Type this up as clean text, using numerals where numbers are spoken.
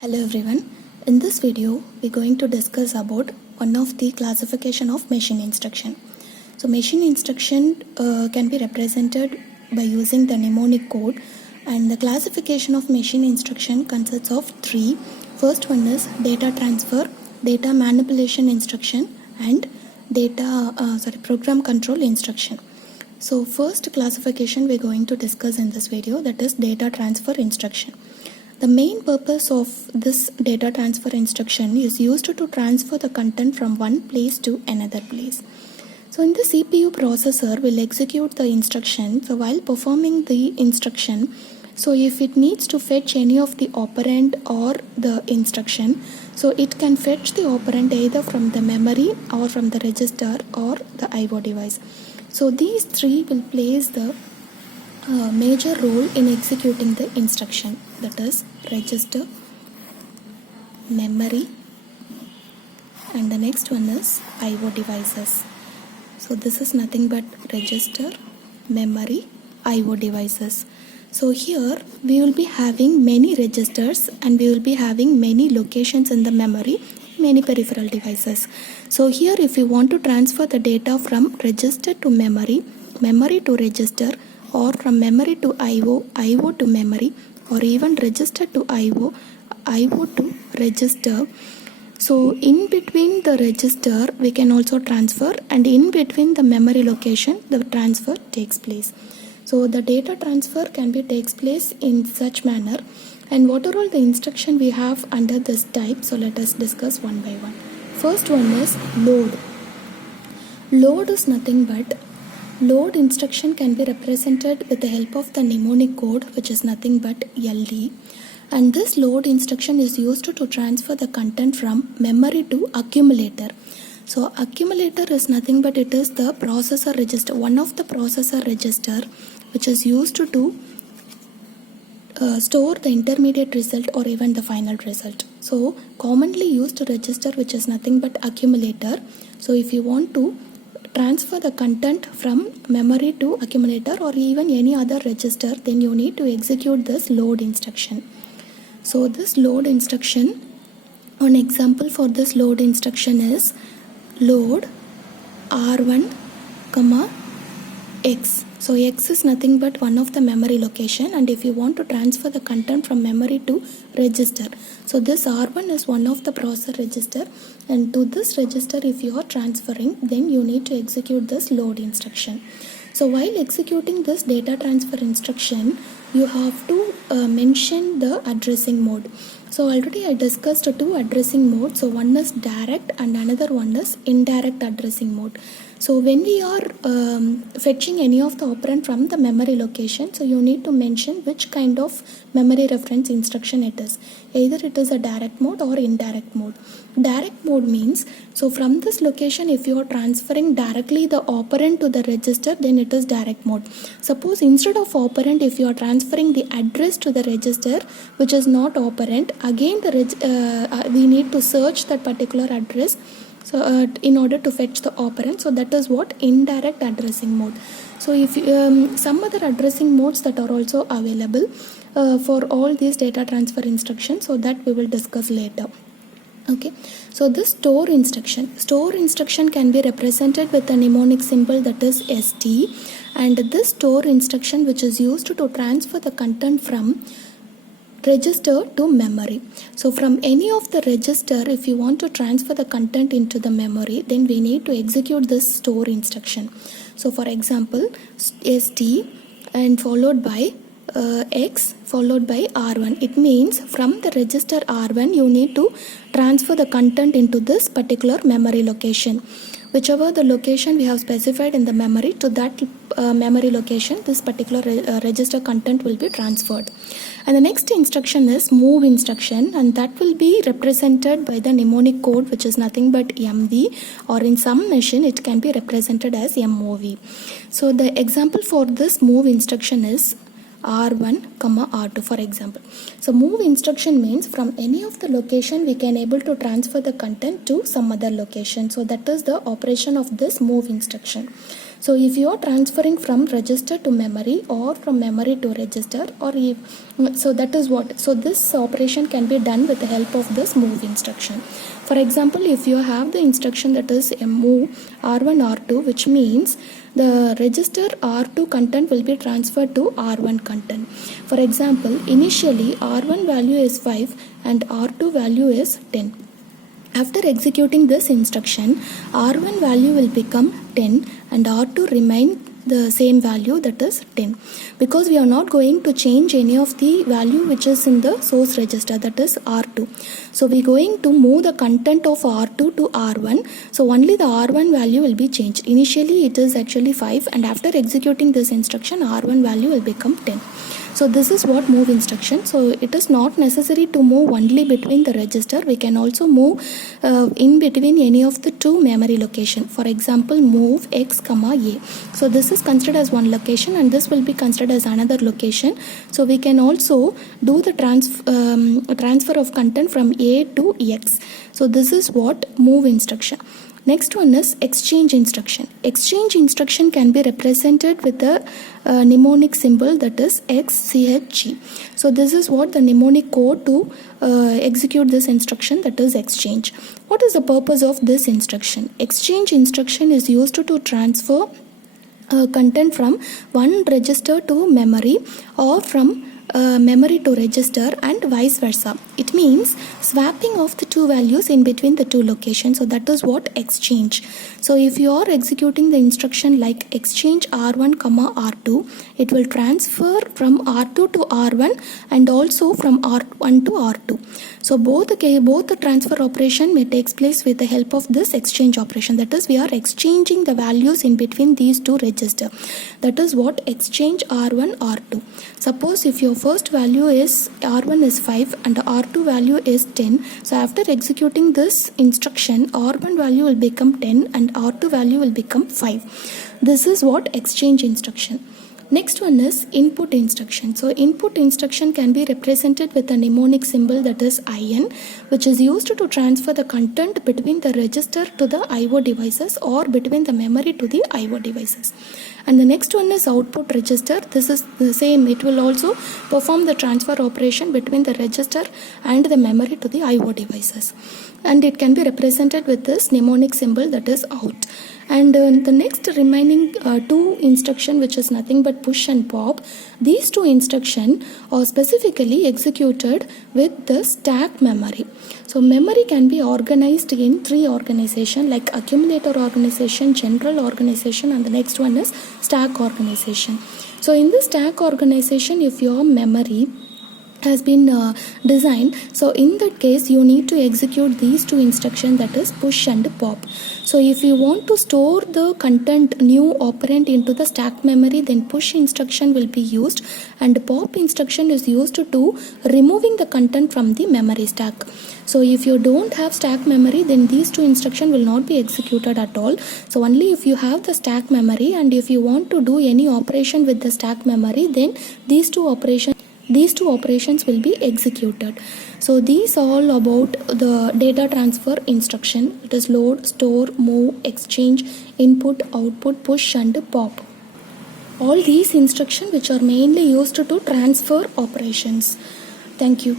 Hello everyone. In this video, we're going to discuss about one of the classification of machine instruction. So machine instruction can be represented by using the mnemonic code, and the classification of machine instruction consists of three. First one is data transfer, data manipulation instruction, and program control instruction. So first classification we're going to discuss in this video, that is data transfer instruction. The main purpose of this data transfer instruction is used to transfer the content from one place to another place. So in the CPU processor will execute the instruction. So while performing the instruction, so if it needs to fetch any of the operand or the instruction, so it can fetch the operand either from the memory or from the register or the IO device. So these three will play the major role in executing the instruction, that is register, memory, and the next one is IO devices. So this is nothing but register, memory, IO devices. So here we will be having many registers and we will be having many locations in the memory, many peripheral devices. So here if you want to transfer the data from register to memory, memory to register, or from memory to IO, IO to memory, or even register to IO, IO to register. So in between the register we can also transfer, and in between the memory location the transfer takes place. So the data transfer can be takes place in such manner. And what are all the instruction we have under this type? So let us discuss one by one. First one is load. Load is nothing but load instruction can be represented with the help of the mnemonic code, which is nothing but LD. And this load instruction is used to transfer the content from memory to accumulator. So accumulator is nothing but it is the processor register, one of the processor register, which is used to store the intermediate result or even the final result. So commonly used register, which is nothing but accumulator. So if you want to transfer the content from memory to accumulator or even any other register, then you need to execute this load instruction. So this load instruction, one example for this load instruction is load R1, X. So X is nothing but one of the memory location, and if you want to transfer the content from memory to register, so this R1 is one of the processor register, and to this register if you are transferring, then you need to execute this load instruction. So while executing this data transfer instruction, you have to mention the addressing mode. So already I discussed two addressing modes. So one is direct and another one is indirect addressing mode. So when we are fetching any of the operand from the memory location, so you need to mention which kind of memory reference instruction it is. Either it is a direct mode or indirect mode. Direct mode means, so from this location if you are transferring directly the operand to the register, then it is direct mode. Suppose instead of operand, if you are transferring the address to the register, which is not operand, again we need to search that particular address, so in order to fetch the operand. So that is what indirect addressing mode. So if some other addressing modes that are also available for all these data transfer instructions, so that we will discuss later. Okay, so this store instruction can be represented with a mnemonic symbol, that is ST, and this store instruction which is used to transfer the content from register to memory. So from any of the register, if you want to transfer the content into the memory, then we need to execute this store instruction. So for example, ST and followed by X followed by R1. It means from the register R1 you need to transfer the content into this particular memory location. Whichever the location we have specified in the memory, to that memory location this particular register content will be transferred. And the next instruction is move instruction, and that will be represented by the mnemonic code, which is nothing but MV, or in some machine it can be represented as MOV. So the example for this move instruction is R1, R2 for example. So move instruction means from any of the location we can able to transfer the content to some other location. So that is the operation of this move instruction. So if you are transferring from register to memory or from memory to register, or if, so that is what. So this operation can be done with the help of this move instruction. For example, if you have the instruction that is move R1 R2, which means the register R2 content will be transferred to R1 content. For example, initially R1 value is 5 and R2 value is 10. After executing this instruction, R1 value will become 10 and R2 remain the same value, that is 10, because we are not going to change any of the value which is in the source register, that is R2. So we are going to move the content of R2 to R1. So only the R1 value will be changed. Initially it is actually 5 and after executing this instruction R1 value will become 10. So this is what move instruction. So it is not necessary to move only between the register. We can also move in between any of the two memory location. For example, move x comma a. So this is considered as one location and this will be considered as another location. So we can also do the transfer of content from a to x. So this is what move instruction. Next one is exchange instruction. Exchange instruction can be represented with a mnemonic symbol, that is XCHG. So this is what the mnemonic code to execute this instruction, that is exchange. What is the purpose of this instruction? Exchange instruction is used to transfer content from one register to memory or from memory to register and vice versa. It means swapping of the two values in between the two locations. So that is what exchange. So if you are executing the instruction like exchange R1 comma R2, it will transfer from R2 to R1 and also from R1 to R2. So both the transfer operation may take place with the help of this exchange operation. That is, we are exchanging the values in between these two registers. That is what exchange R1 R2. Suppose if your first value is R1 is 5 and R2 value is 10. So after executing this instruction, R1 value will become 10 and R2 value will become 5. This is what exchange instruction. Next one is input instruction. So input instruction can be represented with a mnemonic symbol, that is IN, which is used to transfer the content between the register to the IO devices or between the memory to the IO devices. And the next one is output register. This is the same. It will also perform the transfer operation between the register and the memory to the IO devices. And it can be represented with this mnemonic symbol, that is out. And the next remaining two instruction, which is nothing but push and pop, these two instruction are specifically executed with the stack memory. So memory can be organized in three organization, like accumulator organization, general organization, and the next one is stack organization. So in the stack organization, if your memory has been designed, so in that case you need to execute these two instructions, that is push and pop. So if you want to store the content new operand into the stack memory, then push instruction will be used and pop instruction is used to removing the content from the memory stack. So if you don't have stack memory, then these two instructions will not be executed at all. So only if you have the stack memory and if you want to do any operation with the stack memory, then these two operations will be executed. So these all about the data transfer instruction. It is load, store, move, exchange, input, output, push and pop. All these instructions which are mainly used to transfer operations. Thank you.